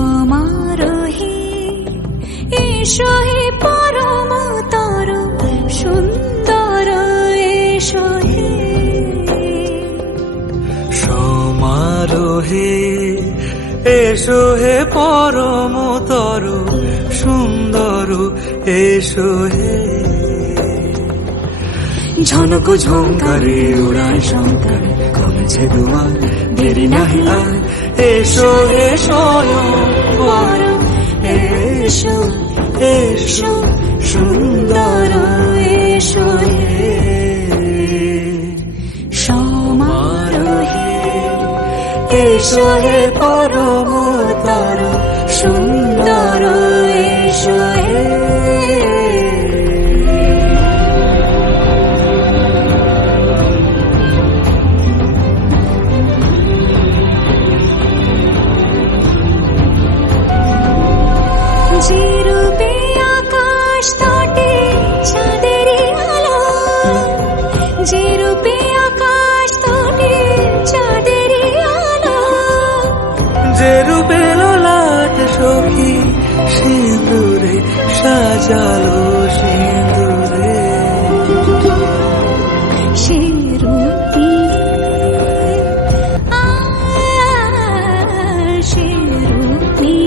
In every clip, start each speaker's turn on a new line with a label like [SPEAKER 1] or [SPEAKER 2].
[SPEAKER 1] সমারোহে এসো
[SPEAKER 2] সমারোহে এসো হে পরম তর সুন্দর এসো হে। ঝনক ঝঙ্কারে উড়ায় শঙ্কর কমেছে দুয়ার দেরি নাহি আর। এসো বর এসো এসো সুন্দর এসো হে পরম তর সুন্দর সাজালো সিঁদুরে
[SPEAKER 1] সে রূপী সে রূপী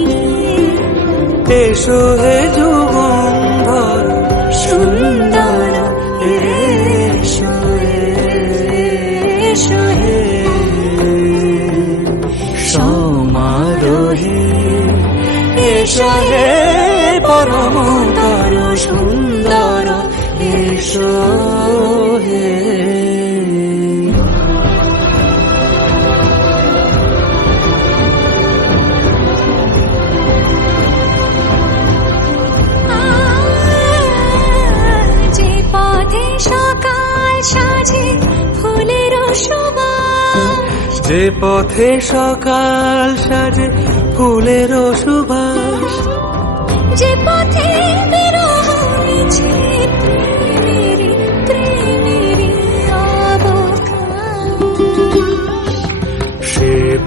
[SPEAKER 2] এসো হে যুগন্ধর
[SPEAKER 1] সুন্দর
[SPEAKER 2] এসো
[SPEAKER 1] এসো হে
[SPEAKER 2] সমারোহে এসো হে সুন্দর হে।
[SPEAKER 1] সকাল সাজে ফুলের
[SPEAKER 2] যে পথে সকাল সাজে ফুলের সুবাস